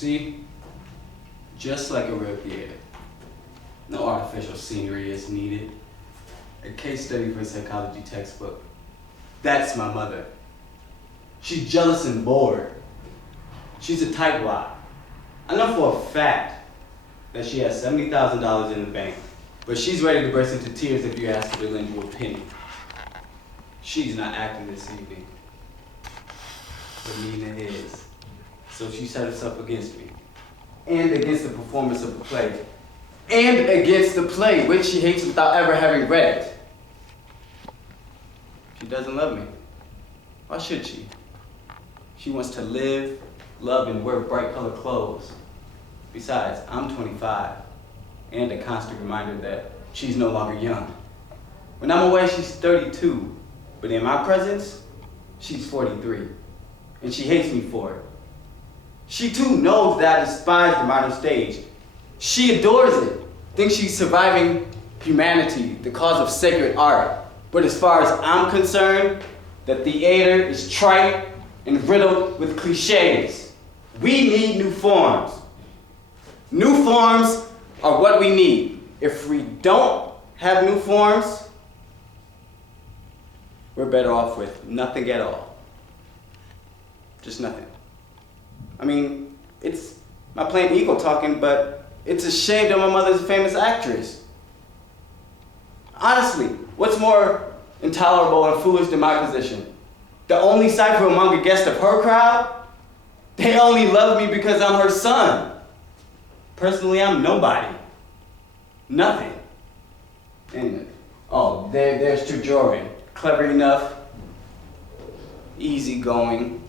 see, just like a real theater, no artificial scenery is needed. A case study for a psychology textbook. That's my mother. She's jealous and bored. She's a tightwad. I know for a fact that she has $70,000 in the bank, but she's ready to burst into tears if you ask her to lend you a penny. She's not acting this evening, but Nina is. So she set herself against me, and against the performance of the play, and against the play, which she hates without ever having read it. She doesn't love me. Why should she? She wants to live, love, and wear bright colored clothes. Besides, I'm 25, and a constant reminder that she's no longer young. When I'm away, she's 32, but in my presence, she's 43, and she hates me for it. She too knows that I despise the modern stage. She adores it, thinks she's surviving humanity, the cause of sacred art. But as far as I'm concerned, the theater is trite and riddled with cliches. We need new forms. New forms are what we need. If we don't have new forms, we're better off with nothing at all. Just nothing. I mean, it's my plain ego talking, but it's a shame that my mother's a famous actress. Honestly, what's more intolerable and foolish than my position? The only cipher among the guests of her crowd? They only love me because I'm her son. Personally, I'm nobody. Nothing. And, there's Trigorin. Clever enough, easygoing,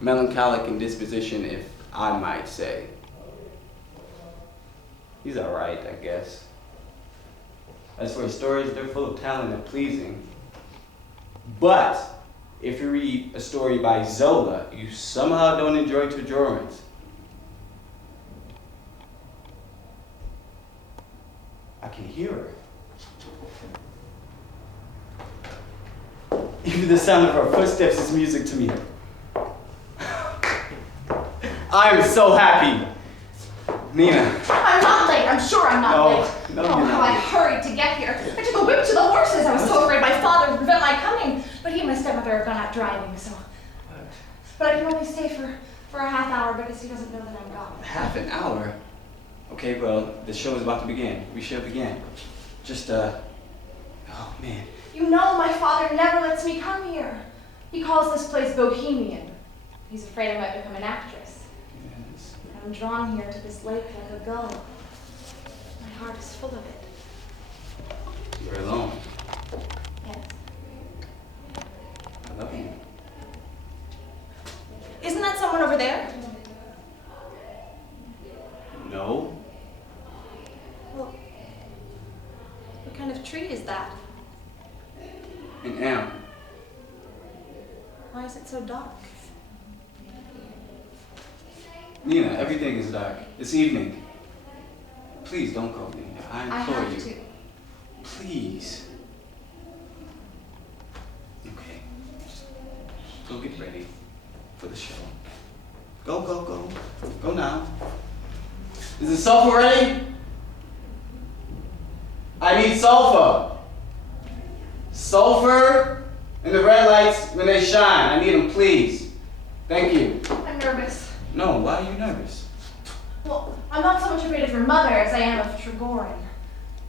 melancholic in disposition, if I might say. He's all right, I guess. As for his stories, they're full of talent and pleasing. But if you read a story by Zola, you somehow don't enjoy Trigorin's. I can hear her. Even the sound of her footsteps is music to me. I am so happy. Nina. I'm not late. I'm sure I'm not late. No, oh, how I hurried to get here. I took a whip to the horses. I was so afraid my father would prevent my coming. But he and my stepmother have gone out driving, so. But I can only stay for a half hour because he doesn't know that I'm gone. Half an hour? Okay, well, the show is about to begin. We should begin. Just, oh man. You know my father never lets me come here. He calls this place Bohemian. He's afraid I might become an actress. Yes. I'm drawn here to this lake like a gull. My heart is full of it. You're alone. Yes. I love you. Isn't that someone over there? No. Well, what kind of tree is that? An elm. Why is it so dark? Nina, everything is dark. It's evening. Please don't go, Nina. I implore you. have to. Please. Okay. Just go get ready for the show. Go, go, go. Go now. Is the sofa ready? I need sulfur. Sulfur and the red lights when they shine. I need them, please. Thank you. I'm nervous. No, why are you nervous? Well, I'm not so much afraid of your mother as I am of Trigorin.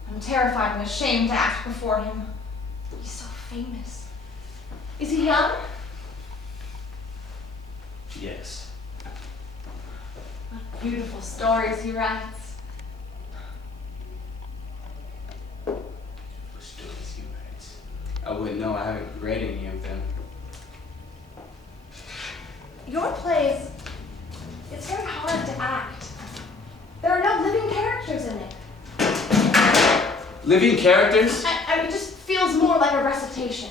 I'm terrified and ashamed to act before him. He's so famous. Is he young? Yes. What beautiful stories he writes. What stories he writes? I wouldn't know. I haven't read any of them. Your plays, it's very hard to act. There are no living characters in it. Living characters? It just feels more like a recitation.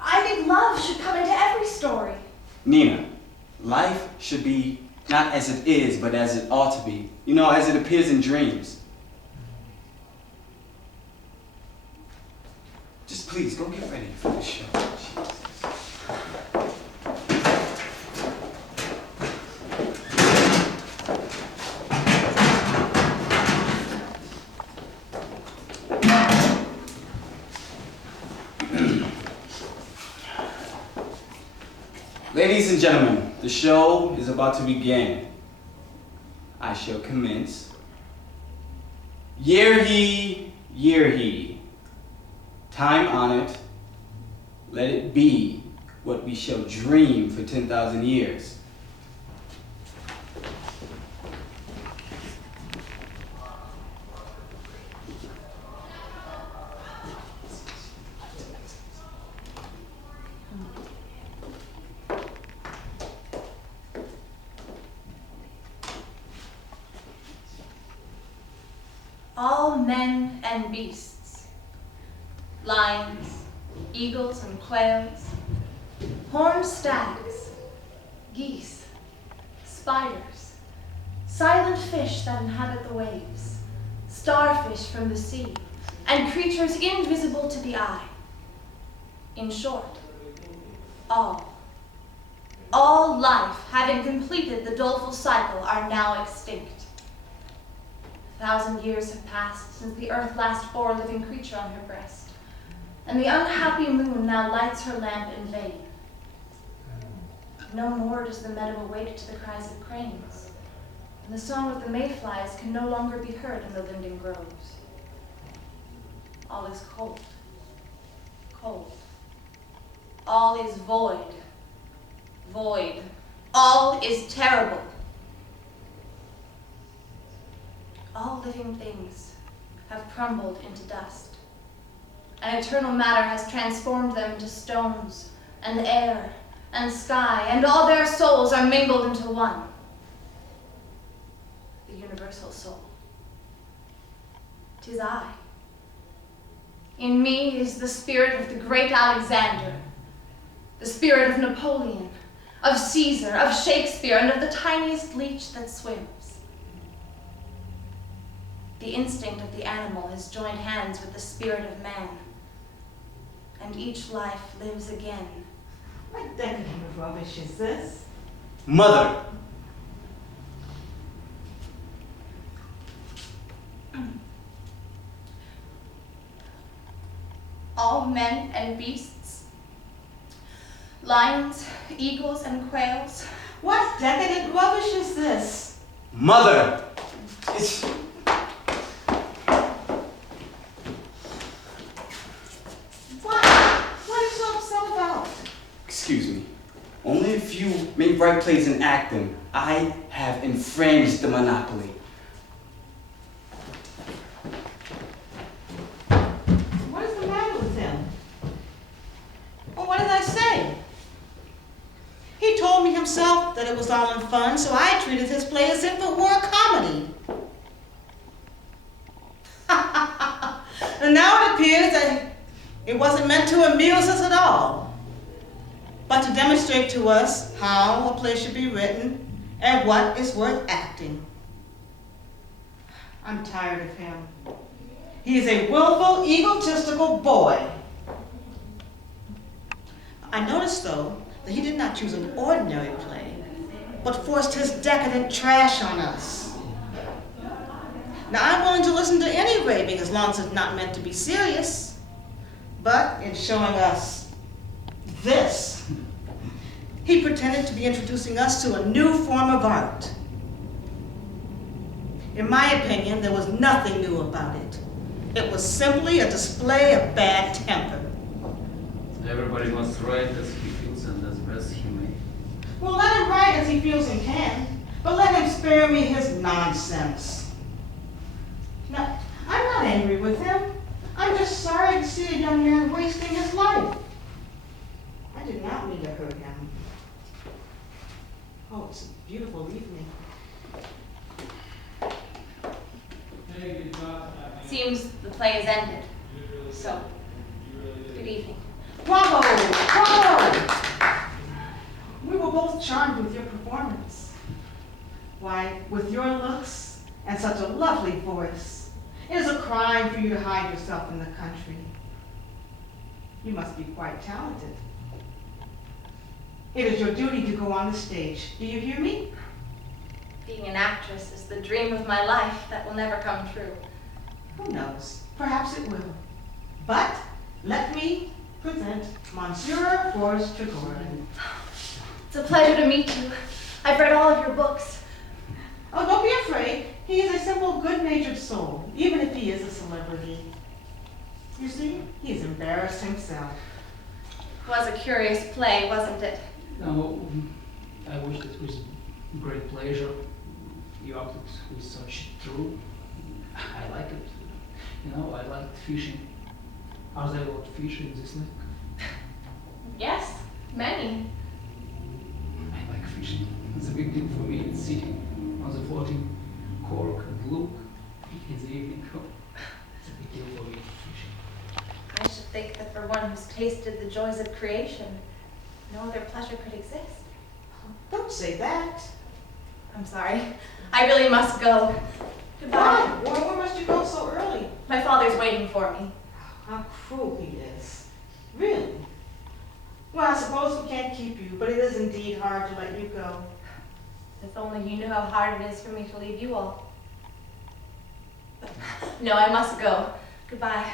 I think love should come into every story. Nina, life should be not as it is, but as it ought to be. You know, as it appears in dreams. Just please, go get ready for the show. Jesus. Ladies and gentlemen, the show is about to begin. I shall commence. Year he, time on it, let it be what we shall dream for 10,000 years. All men and beasts, lions, eagles and quails, horned stags, geese, spiders, silent fish that inhabit the waves, starfish from the sea, and creatures invisible to the eye. In short, all life, having completed the doleful cycle, are now extinct. 1,000 years have passed since the earth last bore a living creature on her breast, and the unhappy moon now lights her lamp in vain. No more does the meadow awake to the cries of cranes, and the song of the mayflies can no longer be heard in the linden groves. All is cold, cold. All is void, void. All is terrible. All living things have crumbled into dust, and eternal matter has transformed them into stones, and air, and sky, and all their souls are mingled into one, the universal soul. 'Tis I. In me is the spirit of the great Alexander, the spirit of Napoleon, of Caesar, of Shakespeare, and of the tiniest leech that swims. The instinct of the animal has joined hands with the spirit of man, and each life lives again. What decadent rubbish is this? Mother! All men and beasts, lions, eagles, and quails. What decadent rubbish is this? Mother! It's... What are you so upset about? Excuse me. Only if you make right plays and act them, I have infringed the monopoly. What is the matter with him? Well, what did I say? He told me himself that it was all in fun, so I treated his play as if it were a comedy. And now it appears that it wasn't meant to amuse us at all, but to demonstrate to us how a play should be written and what is worth acting. I'm tired of him. He is a willful, egotistical boy. I noticed, though, that he did not choose an ordinary play, but forced his decadent trash on us. Now, I'm willing to listen to any raving as long as it's not meant to be serious, but in showing us this, he pretended to be introducing us to a new form of art. In my opinion, there was nothing new about it. It was simply a display of bad temper. Everybody must write as he feels and as best he may. Well, let him write as he feels and can, but let him spare me his nonsense. Now, I'm not angry with him. I'm just sorry to see a young man wasting his life. I did not mean to hurt him. Oh, it's a beautiful evening. Seems the play has ended. So, good evening. Bravo! Bravo! We were both charmed with your performance. Why, with your looks and such a lovely voice, it is a crime for you to hide yourself in the country. You must be quite talented. It is your duty to go on the stage. Do you hear me? Being an actress is the dream of my life that will never come true. Who knows? Perhaps it will. But let me present Monsieur Forrest Trigorin. It's It's a pleasure to meet you. I've read all of your books. Oh, don't be afraid. He is a simple, good-natured soul, even if he is a celebrity. You see, he's embarrassed himself. It was a curious play, wasn't it? No, I watched it with great pleasure. You acted with such truth. I like it. I liked fishing. Are there a lot of fish in this lake? Yes, many. I like fishing. It's a big deal for me in sitting on the floating cork and look in the evening. It's a big deal for me fishing. I should think that for one who's tasted the joys of creation, no other pleasure could exist. Don't say that. I'm sorry. I really must go. Goodbye. Why must you go so early? My father's waiting for me. How cruel he is. Really? Well, I suppose we can't keep you, but it is indeed hard to let you go. If only you knew how hard it is for me to leave you all. No, I must go. Goodbye.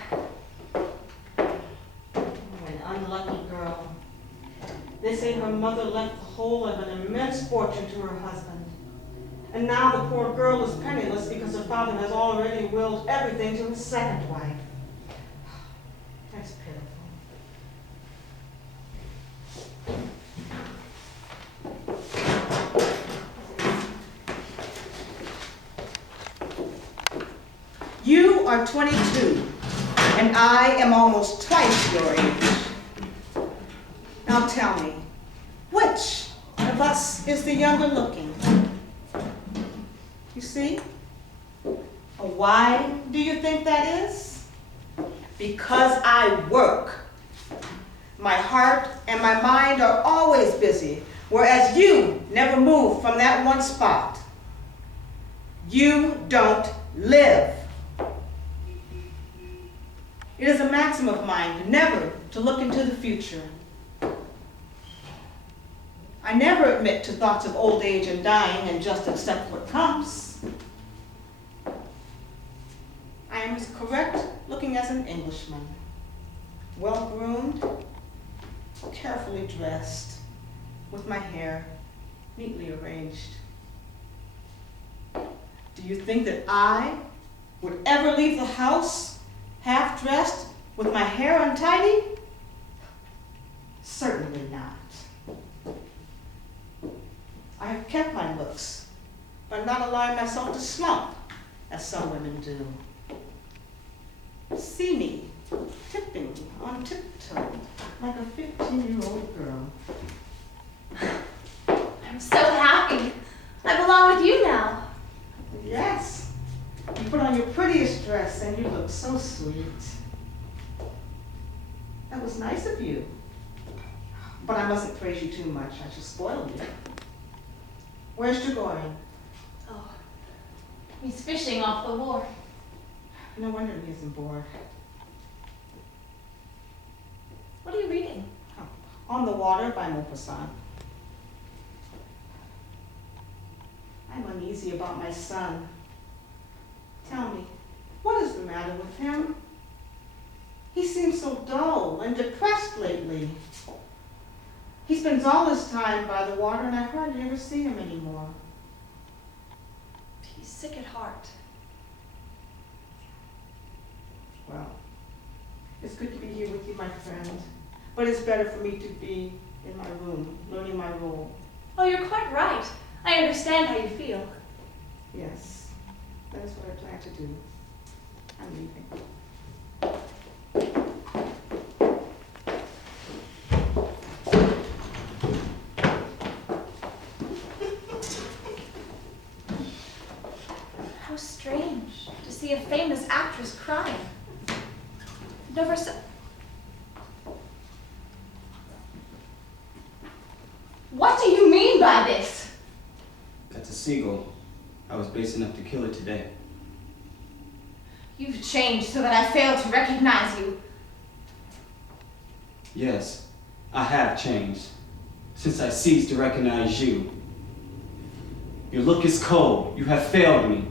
Oh, an unlucky girl. They say her mother left the whole of an immense fortune to her husband. And now the poor girl is penniless because her father has already willed everything to his second wife. That's pitiful. You are 22, and I am almost twice your age. Now tell me, which of us is the younger looking? You see? Why do you think that is? Because I work. My heart and my mind are always busy, whereas you never move from that one spot. You don't live. It is a maxim of mine never to look into the future. I never admit to thoughts of old age and dying and just accept what comes. I am as correct looking as an Englishman, well-groomed, carefully dressed, with my hair neatly arranged. Do you think that I would ever leave the house half-dressed with my hair untidy? Certainly not. I have kept my looks, but not allowing myself to slump, as some women do. See me, tipping on tiptoe, like a 15-year-old girl. I'm so happy. I belong with you now. Yes, you put on your prettiest dress and you look so sweet. That was nice of you. But I mustn't praise you too much, I shall spoil you. Where's Trigorin? Oh, he's fishing off the wharf. No wonder he isn't bored. What are you reading? Oh, On the Water by Maupassant. I'm uneasy about my son. Tell me, what is the matter with him? He seems so dull and depressed lately. He spends all his time by the water and I hardly ever see him anymore. He's sick at heart. Well, it's good to be here with you, my friend. But it's better for me to be in my room, learning my role. Oh, you're quite right. I understand how you feel. Yes, that is what I plan to do. I'm leaving. How strange to see a famous actress crying. Never saw. What do you mean by this? That's a seagull. I was base enough to kill it today. You've changed so that I fail to recognize you. Yes, I have changed since I ceased to recognize you. Your look is cold. You have failed me.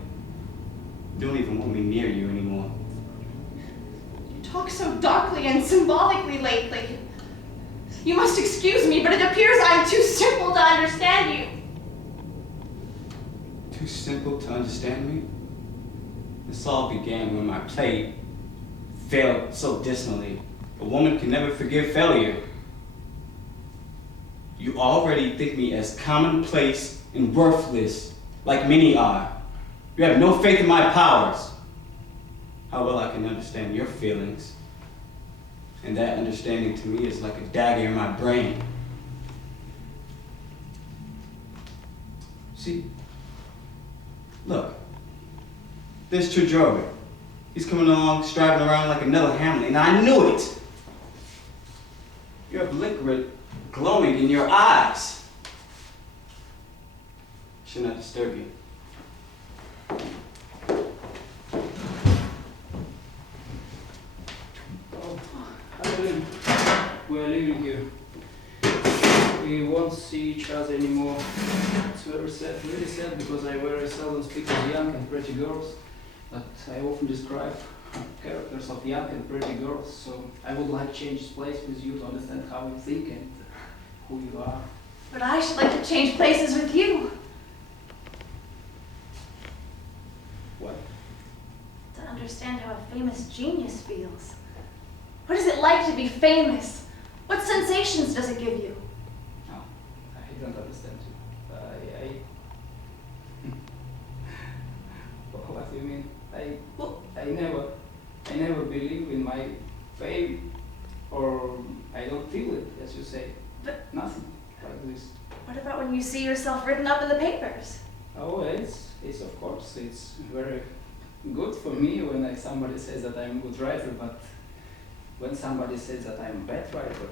You don't even want me near you anymore. You talk so darkly and symbolically lately. You must excuse me, but it appears I'm too simple to understand you. Too simple to understand me? This all began when my play failed so dismally. A woman can never forgive failure. You already think me as commonplace and worthless, like many are. You have no faith in my powers. How well I can understand your feelings. And that understanding to me is like a dagger in my brain. See? Look. There's Trigorin. He's coming along, striving around like another Hamlet, and I knew it! You have liquid glowing in your eyes. Should not disturb you. We're leaving here. We won't see each other anymore. It's very sad, really sad, because I very seldom speak with young and pretty girls, but I often describe characters of young and pretty girls, so I would like to change place with you to understand how you think and who you are. But I should like to change places with you. What? To understand how a famous genius feels. What is it like to be famous? What sensations does it give you? No, I don't understand you. What do you mean? I never believe in my fame, or I don't feel it, as you say. But nothing like this. what about when you see yourself written up in the papers? Oh, it's of course, it's very good for me when somebody says that I'm a good writer, but when somebody says that I'm a bad writer,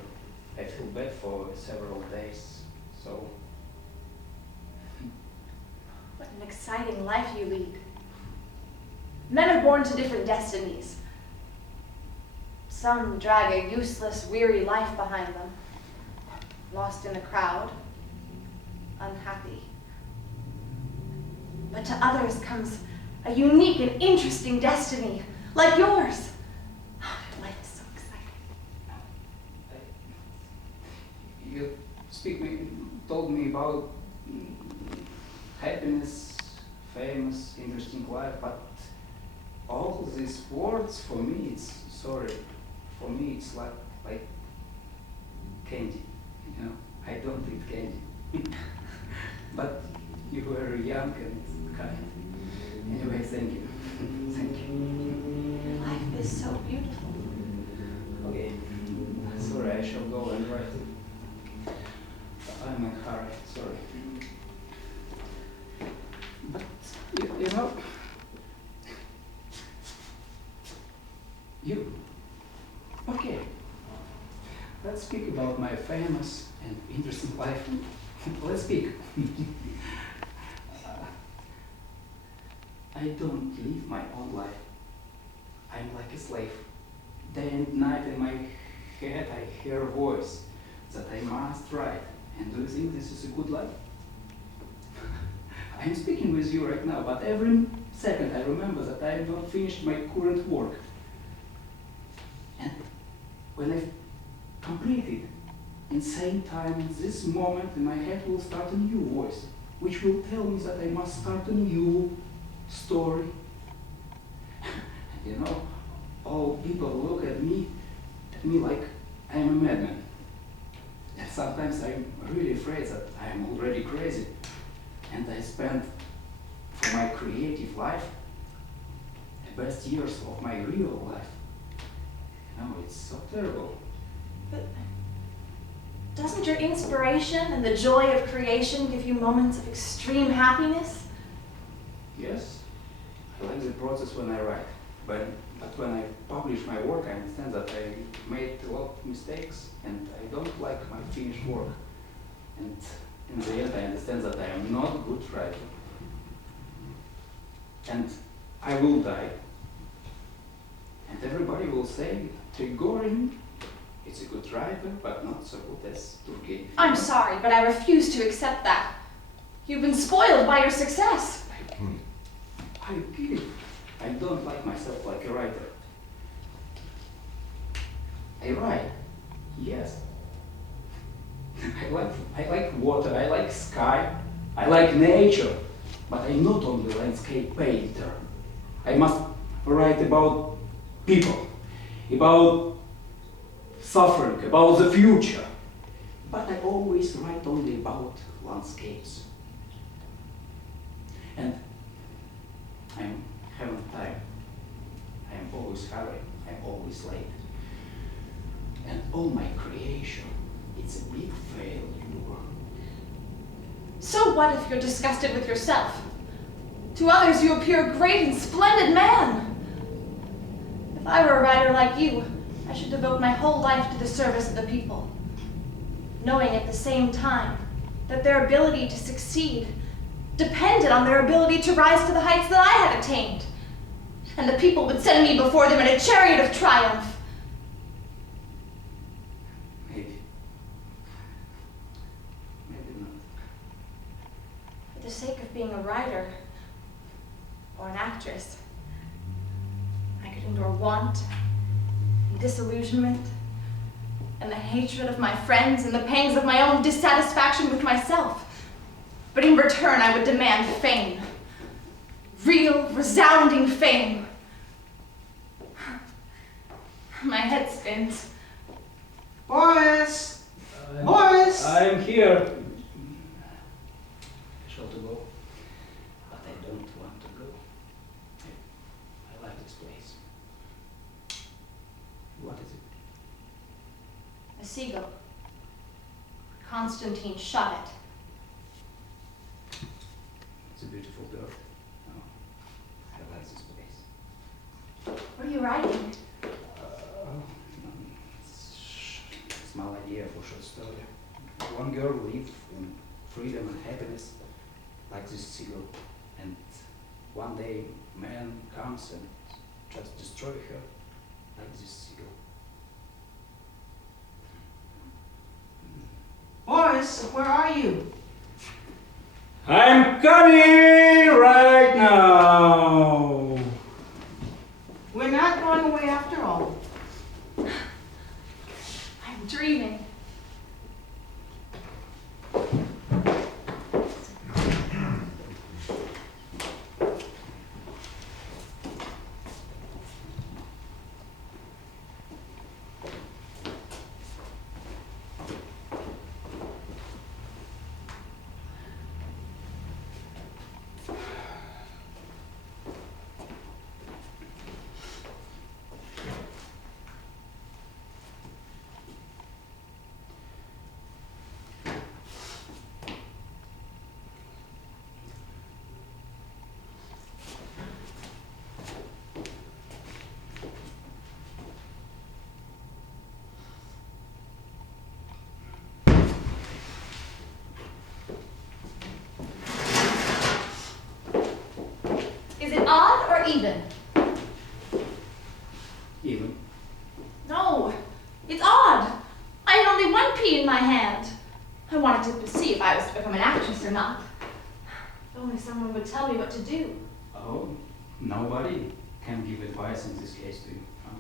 I feel bad for several days, so. What an exciting life you lead. Men are born to different destinies. Some drag a useless, weary life behind them, lost in a crowd, unhappy. But to others comes a unique and interesting destiny, like yours. Life is so exciting. You told me about happiness, famous, interesting life, but all these words for me, for me it's like candy, you know, I don't eat candy. But you were young and kind. Anyway, thank you. Thank you. Life is so beautiful. Okay, sorry, I shall go and write. I'm in a hurry, sorry. But, you know, okay, let's speak about my famous and interesting life. Let's speak. I don't live my own life. I'm like a slave. Day and night in my head I hear a voice that I must write. And do you think this is a good life? I'm speaking with you right now, but every second I remember that I have not finished my current work. And when I complete it, in same time, in this moment, in my head will start a new voice, which will tell me that I must start a new story. You know, all people look at me like I'm a madman. And sometimes I'm really afraid that I'm already crazy. And I spend for my creative life the best years of my real life. You know, it's so terrible. But doesn't your inspiration and the joy of creation give you moments of extreme happiness? Yes, I like the process when I write. But when I publish my work, I understand that I made a lot of mistakes and I don't like my finished work. And in the end, I understand that I am not a good writer. And I will die. And everybody will say, Trigorin, it's a good writer, but not so good as Turgenev. I'm sorry, but I refuse to accept that. You've been spoiled by your success. I get it. I don't like myself like a writer. I write, yes, I like water, I like sky, I like nature, but I'm not only landscape painter. I must write about people, about suffering, about the future. But I always write only about landscapes. And I haven't time. I am always hurrying, I'm always late. And all my creation, it's a big failure. So what if you're disgusted with yourself? To others you appear a great and splendid man. If I were a writer like you, I should devote my whole life to the service of the people, knowing at the same time that their ability to succeed depended on their ability to rise to the heights that I had attained. And the people would send me before them in a chariot of triumph. Maybe not. For the sake of being a writer or an actress, I could endure want and disillusionment and the hatred of my friends and the pangs of my own dissatisfaction with myself. But in return, I would demand fame. Real, resounding fame. My head spins. Boris! Boris! I'm here. I shall to go, but I don't want to go. I like this place. What is it? A seagull. Constantine shot it. It's a beautiful bird. Oh, I like this place. What are you writing? Small idea for short story. One girl lives in freedom and happiness like this seagull, and one day man comes and just destroy her like this seagull. Boris, where are you? I'm coming right now. We're not going away after all. I'm dreaming. Is it odd or even? Even. No, it's odd. I had only one pea in my hand. I wanted to see if I was to become an actress or not. If only someone would tell me what to do. Oh, nobody can give advice in this case to you, huh?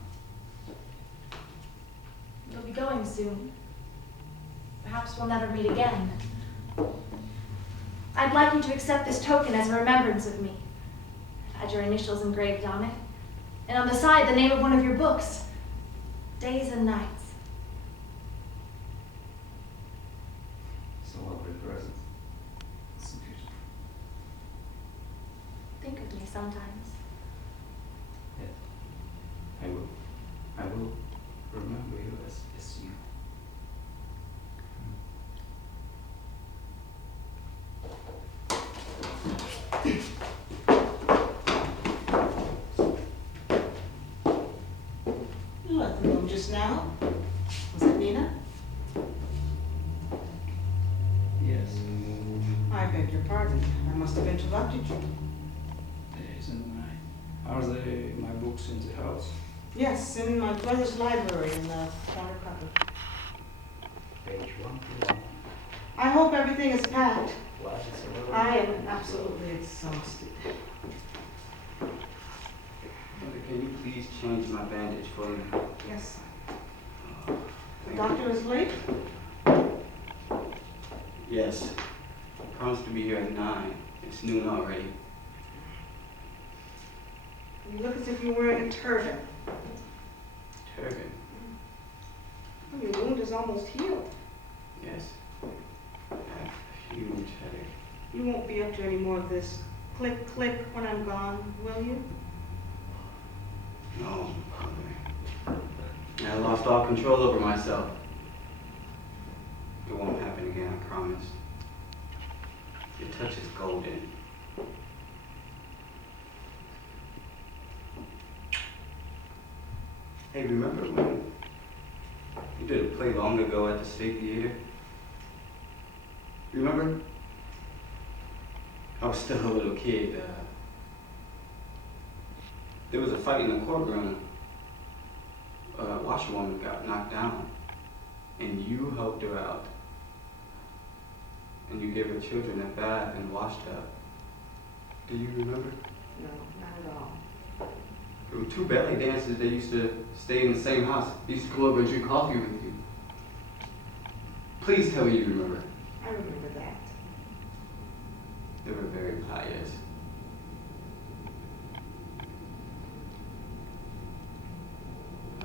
You'll be going soon. Perhaps we'll never meet again. I'd like you to accept this token as a remembrance of me. I've had your initials engraved on it, and on the side the name of one of your books, Days and Nights. It's a lovely present. It's beautiful. Think of me sometimes. Yes, I will. I will remember you as you. You left the room just now. Was it Nina? Yes. I beg your pardon. I must have interrupted you. Days and night. Are they my books in the house? Yes, in my brother's library in the corner cupboard. Page 121. I hope everything is packed. What is a little- I am absolutely exhausted. Mother, can you please change my bandage for me? Yes. The Thank doctor is late? you. Yes. I promised to be here at 9. It's noon already. You look as if you're wearing a turban. Turban. Well, your wound is almost healed. Yes. I have a huge headache. You won't be up to any more of this click, click when I'm gone, will you? No, Mother. I lost all control over myself. It won't happen again, I promise. Your touch is golden. Hey, remember when you did a play long ago at the State Theater? Remember? I was still a little kid. There was a fight in the courtroom. A washerwoman got knocked down, and you helped her out. And you gave her children a bath and washed up. Do you remember? No, not at all. There were 2 ballet dancers that used to stay in the same house. They used to come over and drink coffee with you. Please tell me you remember. I remember that. They were very pious.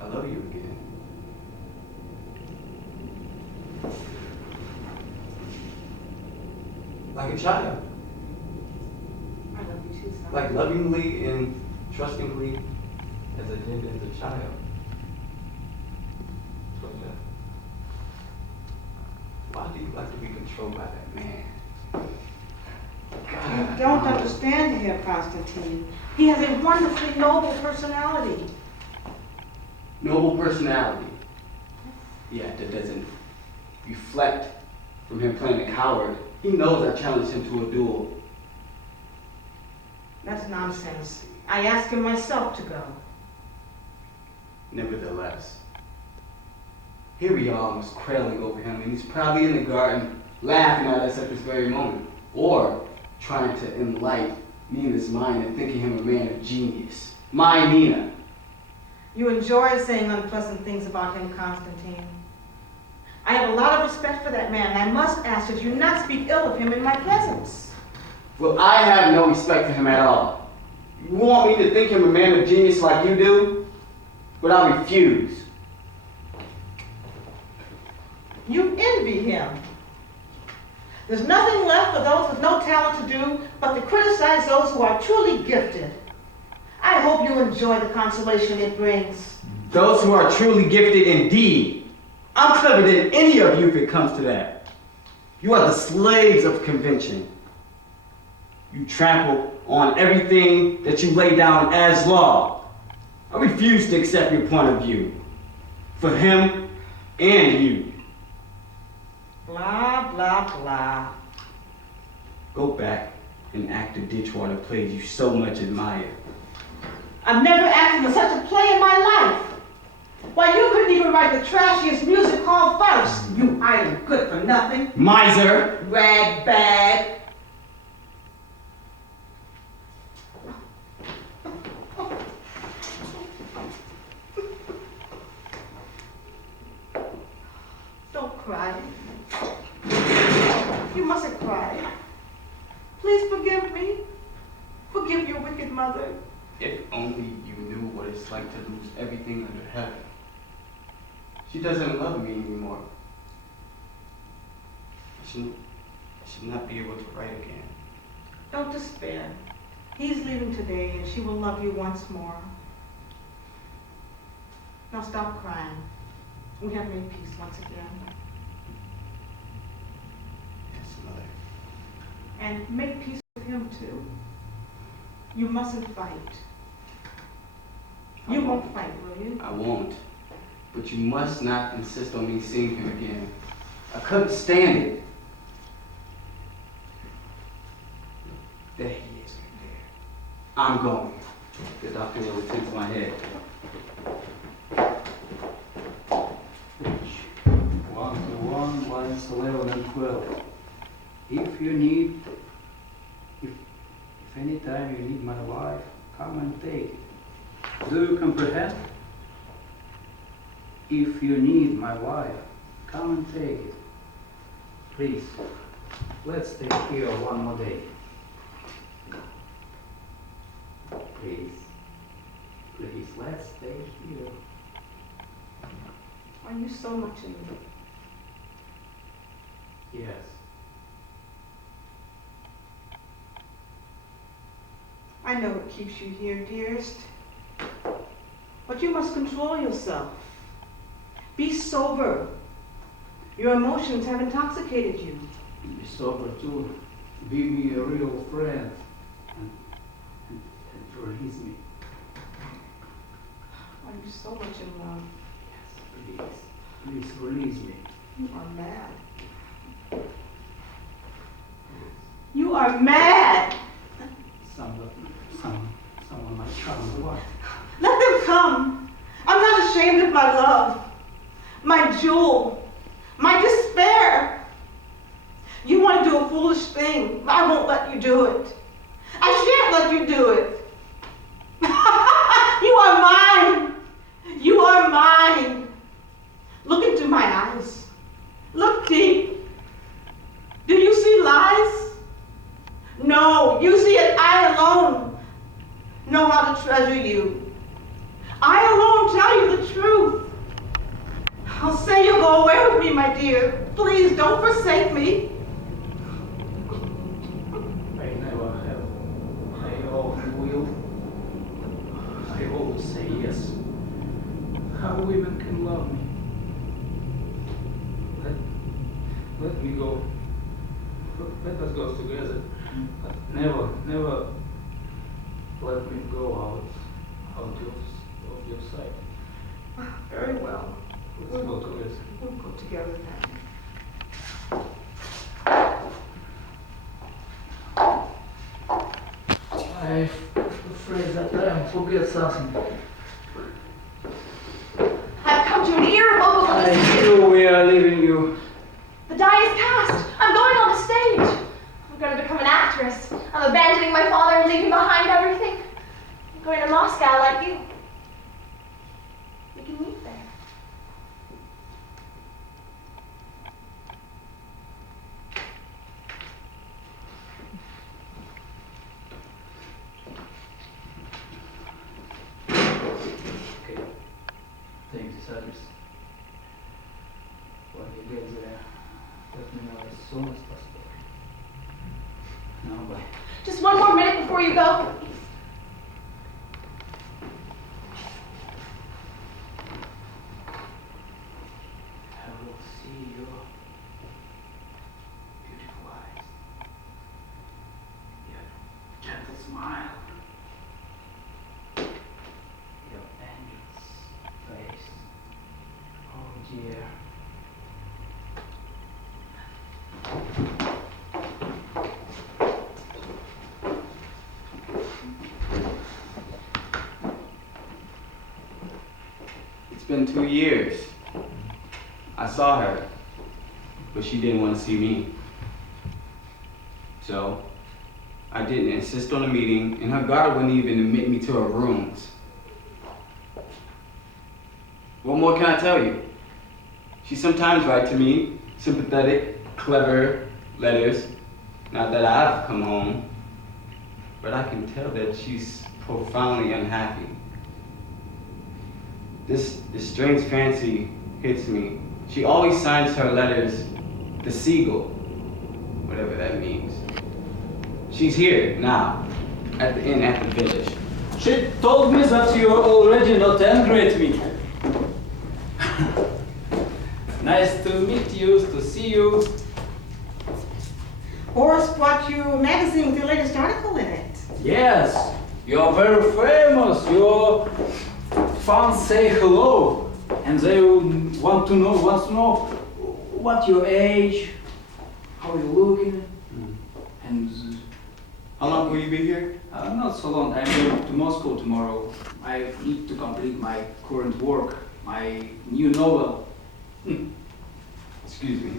I love you again. Like a child. I love you too, son. Like lovingly and trustingly as I did as a child. But, why do you like to be controlled by that man? You don't understand him, Constantine. He has a wonderfully noble personality. Noble personality. Yeah, that doesn't reflect from him playing a coward. He knows I challenged him to a duel. That's nonsense. I asked him myself to go. Nevertheless, here we are almost cradling over him, and he's probably in the garden laughing at us at this very moment, or trying to enlighten Nina's mind and thinking him a man of genius. My Nina. You enjoy saying unpleasant things about him, Constantine. I have a lot of respect for that man, and I must ask that you not speak ill of him in my presence. Well, I have no respect for him at all. You want me to think him a man of genius like you do? But I refuse. You envy him. There's nothing left for those with no talent to do but to criticize those who are truly gifted. I hope you enjoy the consolation it brings. Those who are truly gifted indeed. I'm cleverer than any of you if it comes to that. You are the slaves of convention. You trample on everything that you lay down as law. I refuse to accept your point of view. For him and you. Blah, blah, blah. Go back and act the Ditchwater plays you so much admire. I've never acted in such a play in my life. Why, you couldn't even write the trashiest music hall farce, you idle good for nothing. Miser! Rag bag. Don't cry. You mustn't cry. Please forgive me. Forgive your wicked mother. If only you knew what it's like to lose everything under heaven. She doesn't love me anymore. I should not be able to write again. Don't despair. He's leaving today and she will love you once more. Now stop crying. We have made peace once again. Yes, Mother. And make peace with him too. You mustn't fight. You won't fight, will you? I won't. But you must not insist on me seeing him again. I couldn't stand it. There he is right there. I'm going. The doctor will attend to my head. 1 to 1, lines 11 and 12. If you need, if any time you need my wife, come and take it. Do you comprehend? If you need my wife, come and take it. Please, let's stay here one more day. Please. Please, let's stay here. Are you so much in love? Yes. I know it keeps you here, dearest. But you must control yourself. Be sober. Your emotions have intoxicated you. Be sober too. Be me a real friend. And release me. Are you so much in love? Yes, please. Please release me. You are mad. You are mad! Someone might come. What? Let them come. I'm not ashamed of my love, my jewel, my despair. You want to do a foolish thing. I won't let you do it. I shan't let you do it. You are mine. You are mine. Look into my eyes. Look deep. Do you see lies? No, you see it. I alone know how to treasure you. I alone tell you the truth. I'll say you'll go away with me, my dear. Please don't forsake me. I never have. I always will. I always say yes. How women can love me. Let me go. Let us go together. But never let me go out of your sight. Very well. Let's go together. We'll go together now. I'm afraid that I forget something. I've come to an irrevocable I decision. knew we are leaving you. The die is cast. I'm going on the stage. I'm going to become an actress. I'm abandoning my father and leaving behind everything. I'm going to Moscow like you. We can meet there. Okay. Take this address. When you get there, let me know as soon as possible. Now, bye. Just one more minute before you go. I will see your beautiful eyes, your gentle smile, your angel's face. Oh dear. It's been 2 years. I saw her, but she didn't want to see me. So, I didn't insist on a meeting, and her guard wouldn't even admit me to her rooms. What more can I tell you? She sometimes writes to me sympathetic, clever letters. Not that I've come home, but I can tell that she's profoundly unhappy. This strange fancy hits me. She always signs her letters the Seagull, whatever that means. She's here now, at the inn at the village. She told me that you're already not angry at me. Nice to meet you, to see you. Boris brought you a magazine with your latest article in it. Yes, you're very famous. Your fans say hello, and they want to know what your age, how you're looking, and How long will you be here? not so long. I'm going to Moscow tomorrow. I need to complete my current work, my new novel. Excuse me.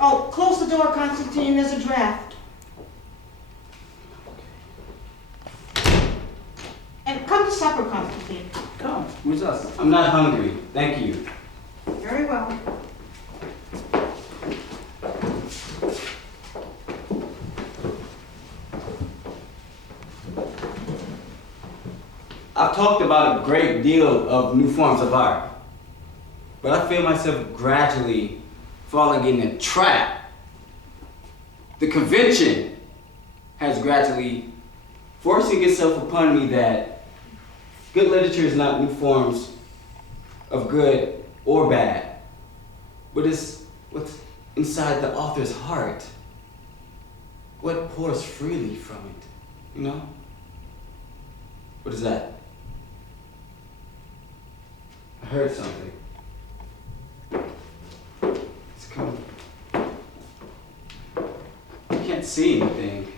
Oh, close the door, Constantine. There's a draft. And come to supper, Constantine. Come with us. I'm not hungry, thank you. Very well. I've talked about a great deal of new forms of art, but I feel myself gradually falling in a trap. The convention has gradually forcing itself upon me that good literature is not new forms of good or bad, but it's what's inside the author's heart, what pours freely from it, you know? What is that? I heard something. It's coming. I can't see anything.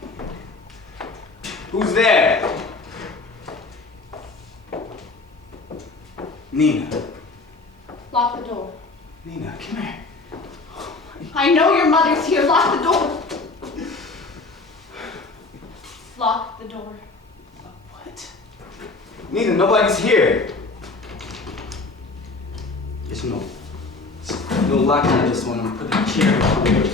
Who's there? Nina. Lock the door. Nina, come here. I know your mother's here. Lock the door. Lock the door. What? Nina, nobody's here. There's no locking on this one. I'm gonna put a chair on it.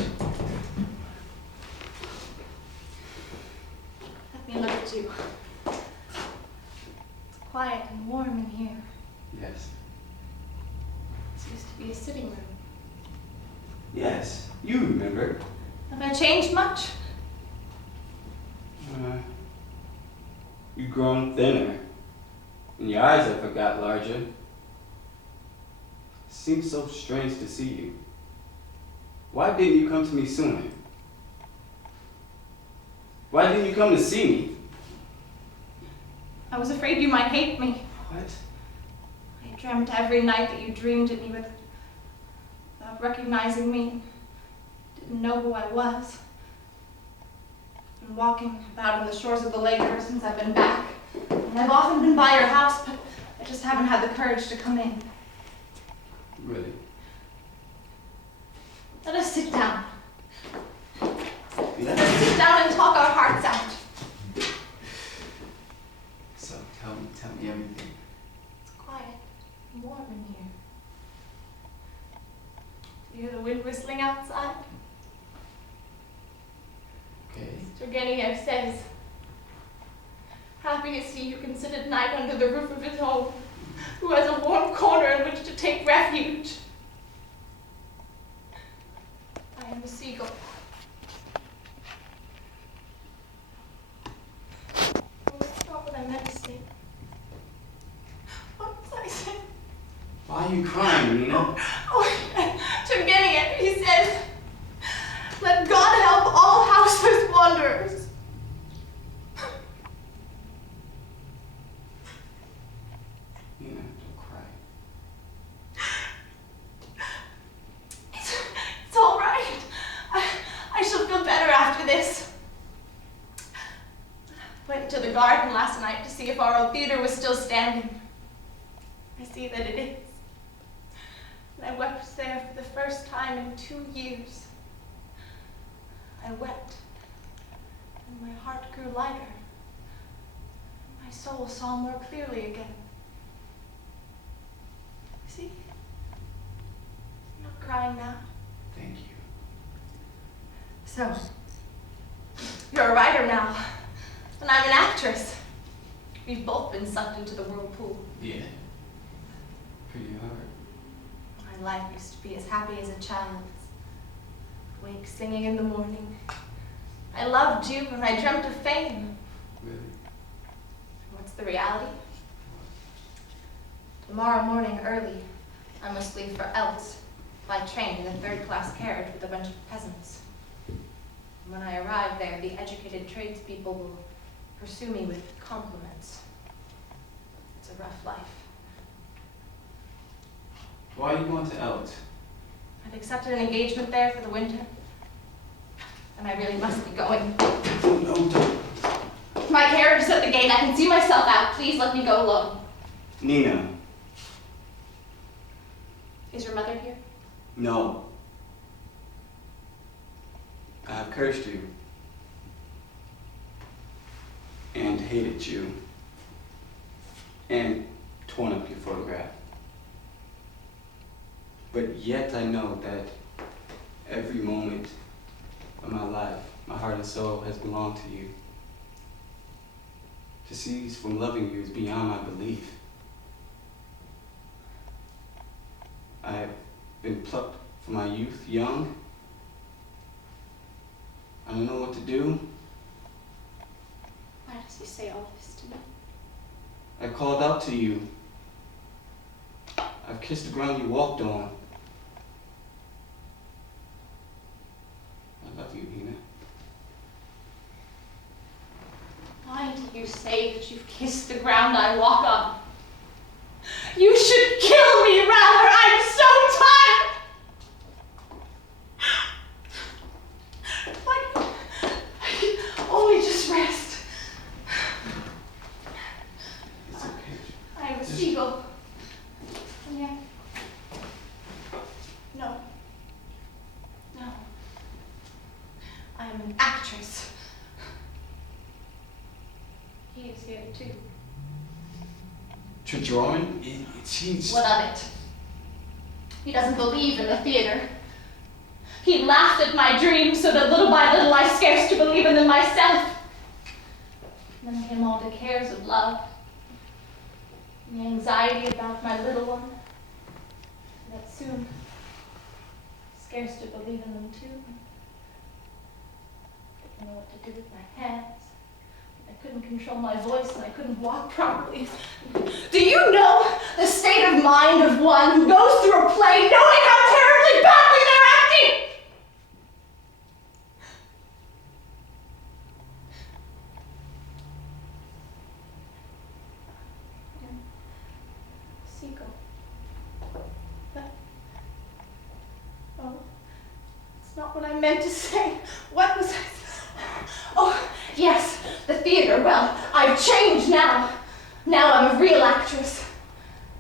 Let me look at you. It's quiet and warm in here. Yes. This used to be a sitting room. Yes. You remember. Have I changed much? You've grown thinner. And your eyes have got larger. It seems so strange to see you. Why didn't you come to me sooner? Why didn't you come to see me? I was afraid you might hate me. What? I dreamt every night that you dreamed at me without recognizing me. Didn't know who I was. I've been walking about on the shores of the lake ever since I've been back. And I've often been by your house, but I just haven't had the courage to come in. Really? Let us sit down. Let Yeah. us sit down and talk our hearts out. So tell me everything. It's quiet and warm in here. Do you hear the wind whistling outside? Okay. Turgenev says, happy is he who can sit at night under the roof of his home, who has a warm corner in which to take refuge. I am a seagull. Oh, that's not what I meant to say. What was I saying? Why are you crying, Nina? Oh, Turgenev, he says, let God help all houseless wanderers. Nina, don't cry. It's all right. I shall feel better after this. Went to the garden last night to see if our old theater was still standing. I see that it is. And I wept there for the first time in 2 years. I wept, and my heart grew lighter. My soul saw more clearly again. See? I'm not crying now. Thank you. So, you're a writer now, and I'm an actress. We've both been sucked into the whirlpool. Yeah. Pretty hard. My life used to be as happy as a child's. Wake singing in the morning. I loved you and I dreamt of fame. Really? What's the reality? Tomorrow morning early, I must leave for Eltz by train in a third-class carriage with a bunch of peasants. When I arrive there, the educated tradespeople will pursue me with compliments. It's a rough life. Why are you going to Eltz? I've accepted an engagement there for the winter, and I really must be going. No, don't. My carriage is at the gate. I can see myself out. Please let me go alone. Nina. Is your mother here? No. I have cursed you. And hated you. And torn up your photograph. But yet I know that every moment of my life, my heart and soul has belonged to you. To cease from loving you is beyond my belief. I have been plucked from my youth young. I don't know what to do. Why does he say all this to me? I called out to you. I've kissed the ground you walked on. I love you, Nina. Why do you say that you've kissed the ground I walk on? You should kill me rather. I'm so tired. Why can't only just rest? It's okay. I am a seagull. And yet, no. I am an actress. He is here too. Trigorin? She's... What of it? He doesn't believe in the theater. He laughed at my dreams so that little by little I scarce to believe in them myself. And then came all the cares of love, and the anxiety about my little one, and that soon scarce to believe in them too. I didn't know what to do with my hands. I couldn't control my voice and I couldn't walk properly. Do you know the state of mind of one who goes through a play knowing how terribly badly they're acting? Seagull. Oh, it's not what I meant to say. What was I? Oh, yes, the theater. Well, I've changed now. Now I'm a real actress.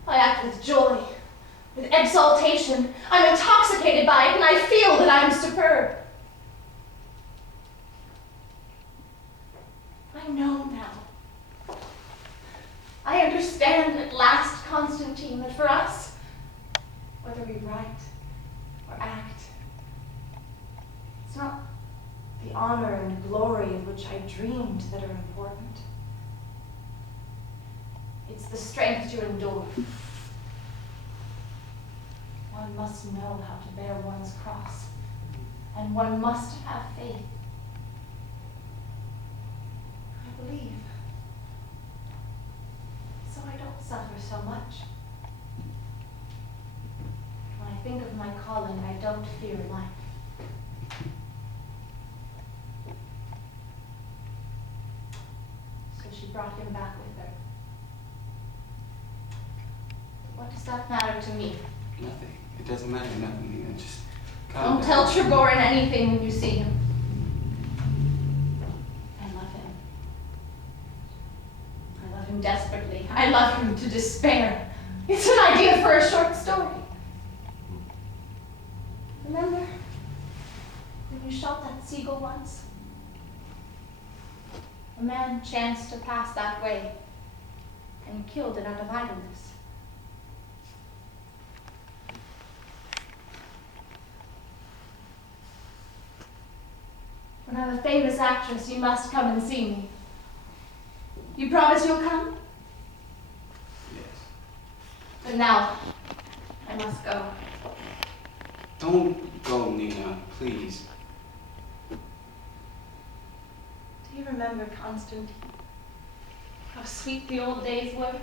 I act with joy, with exaltation. I'm intoxicated by it, and I feel that I'm superb. I know now. I understand at last, Constantine, that for us, whether we write or act, it's not the honor and glory of which I dreamed that are important. It's the strength to endure. One must know how to bear one's cross, and one must have faith. I believe, so I don't suffer so much. When I think of my calling, I don't fear life. She brought him back with her. What does that matter to me? Nothing. It doesn't matter nothing, Nina. Just calm Don't down. tell Trigorin anything when you see him. I love him. I love him desperately. I love him to despair. It's an idea for a short story. Remember when you shot that seagull once? A man chanced to pass that way and killed it out of idleness. When I'm a famous actress, you must come and see me. You promise you'll come? Yes. But now, I must go. Don't go, Nina, please. Do you remember, Constantine, how sweet the old days were?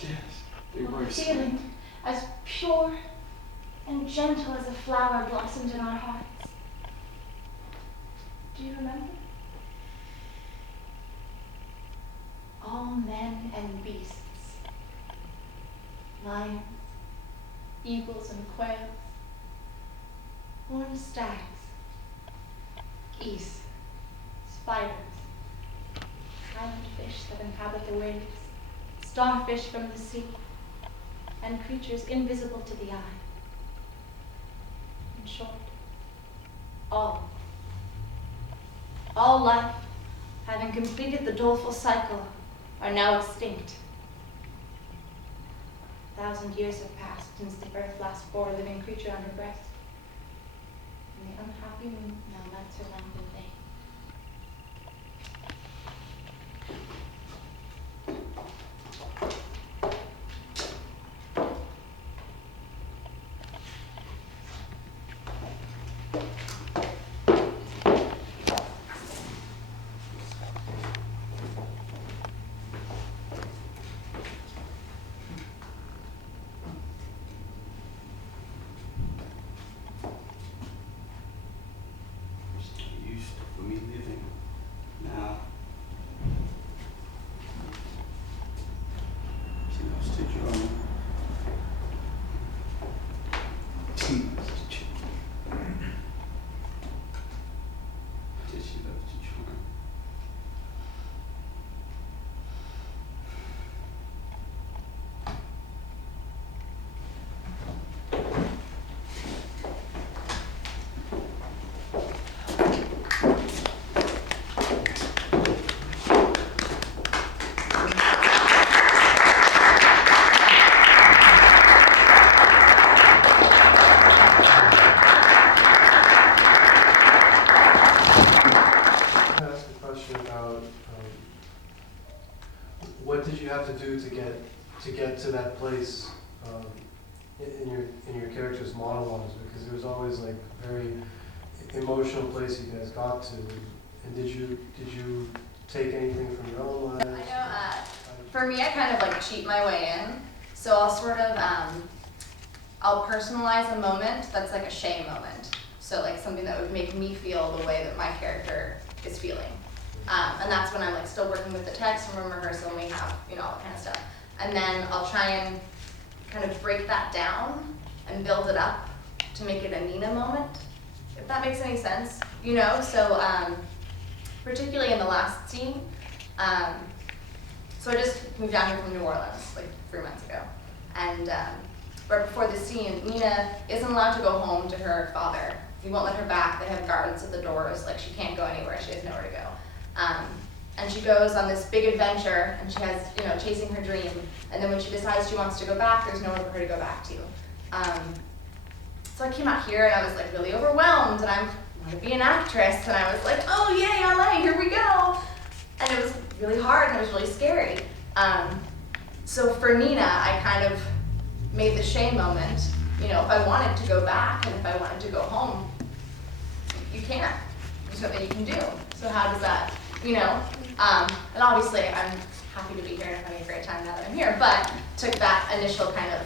Yes, they How were feeling as pure and gentle as a flower blossomed in our hearts. Do you remember? All men and beasts, lions, eagles and quails, horned stags, geese, spiders, island fish that inhabit the waves, starfish from the sea, and creatures invisible to the eye. In short, all life, having completed the doleful cycle, are now extinct. 1,000 years have passed since the earth last bore a living creature on her breast. And the unhappy moon now lights her lamp in vain. Used for me living now. She loves to draw. She loves to draw. Did she love to draw? Ask a question about what did you have to do to get to that place in your character's monologues, because it was always like a very emotional place you guys got to. And did you take anything from your own lives? I know, for me, I kind of like cheat my way in. So I'll sort of, I'll personalize a moment that's like a shame moment. So like something that would make me feel the way that my character is feeling. And that's when I'm like still working with the text and from rehearsal and we have, you know, all that kind of stuff. And then I'll try and kind of break that down and build it up to make it a Nina moment, if that makes any sense, you know? So particularly in the last scene, so I just moved down here from New Orleans like 3 months ago. And right before the scene, Nina isn't allowed to go home to her father. He won't let her back. They have guards at the doors. Like she can't go anywhere. She has nowhere to go. And she goes on this big adventure, and she has, you know, chasing her dream. And then when she decides she wants to go back, there's nowhere for her to go back to. So I came out here, and I was like really overwhelmed, and I want to be an actress, and I was like, oh yay, LA, here we go. And it was really hard, and it was really scary. So for Nina, I kind of made the shame moment. You know, if I wanted to go back, and if I wanted to go home, you can't. There's nothing you can do. So how does that, you know? And obviously I'm happy to be here and having a great time now that I'm here, but took that initial kind of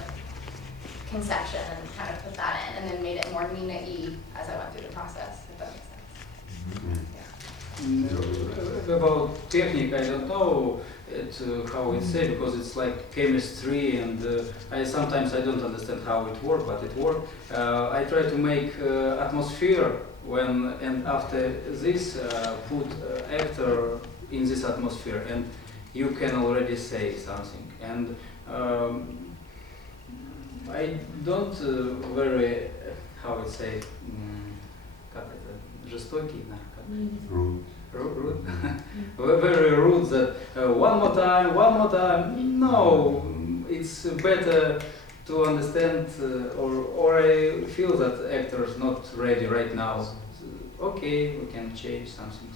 conception and kind of put that in and then made it more Nina-y as I went through the process, if that makes sense. Yeah. About technique, I don't know how it's said, because it's like chemistry, and I sometimes I don't understand how it works, but it works. I try to make atmosphere when and after this put actor in this atmosphere, and you can already say something. And I don't very how it say как это жестокий, Rude. rude. Very rude that one more time. No, it's better to understand, or I feel that actor's not ready right now. Okay, we can change something.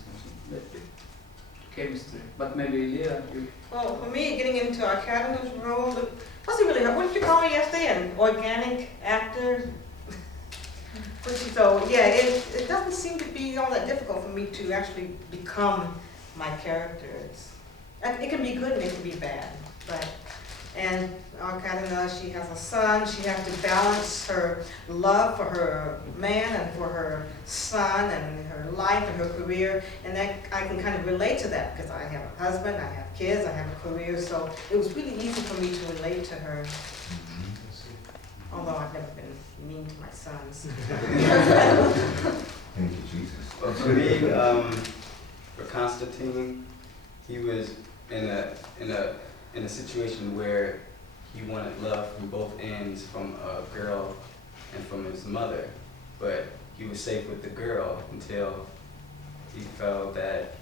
Chemistry, but maybe you. Well, for me, getting into Arcadia's role, it wasn't really hard. What did you call me yesterday? An organic actor? So, yeah, it doesn't seem to be all that difficult for me to actually become my character. It can be good and it can be bad. And Arcadia, she has a son. She has to balance her love for her man and for her son and her life and her career. And that I can kind of relate to that because I have a husband, I have kids, I have a career. So it was really easy for me to relate to her. Although I've never been mean to my sons. Thank you, Jesus. Well, for me, for Constantine, he was in a situation where he wanted love from both ends, from a girl and from his mother, but he was safe with the girl until he felt that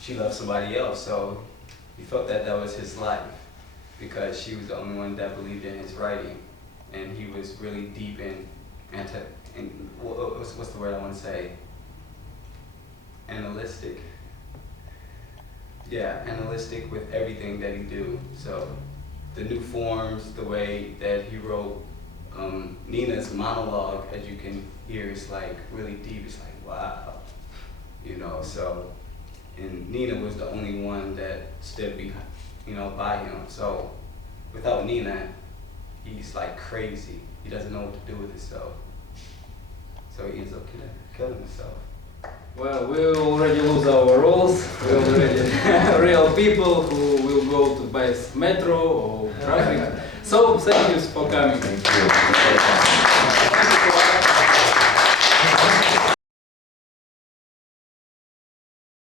she loved somebody else. So he felt that that was his life. because she was the only one that believed in his writing, and he was really deep in what's the word I want to say? Analytic. Yeah, analytic with everything that he do. So the new forms, the way that he wrote Nina's monologue, as you can hear, is like really deep. It's like, wow, you know. So, and Nina was the only one that stood behind, by him. So without Nina, he's like crazy. He doesn't know what to do with himself. So he ends up killing himself. Well, we already lose our roles. We already real people who will go to buy metro or traffic. So thank you for coming. Thank you.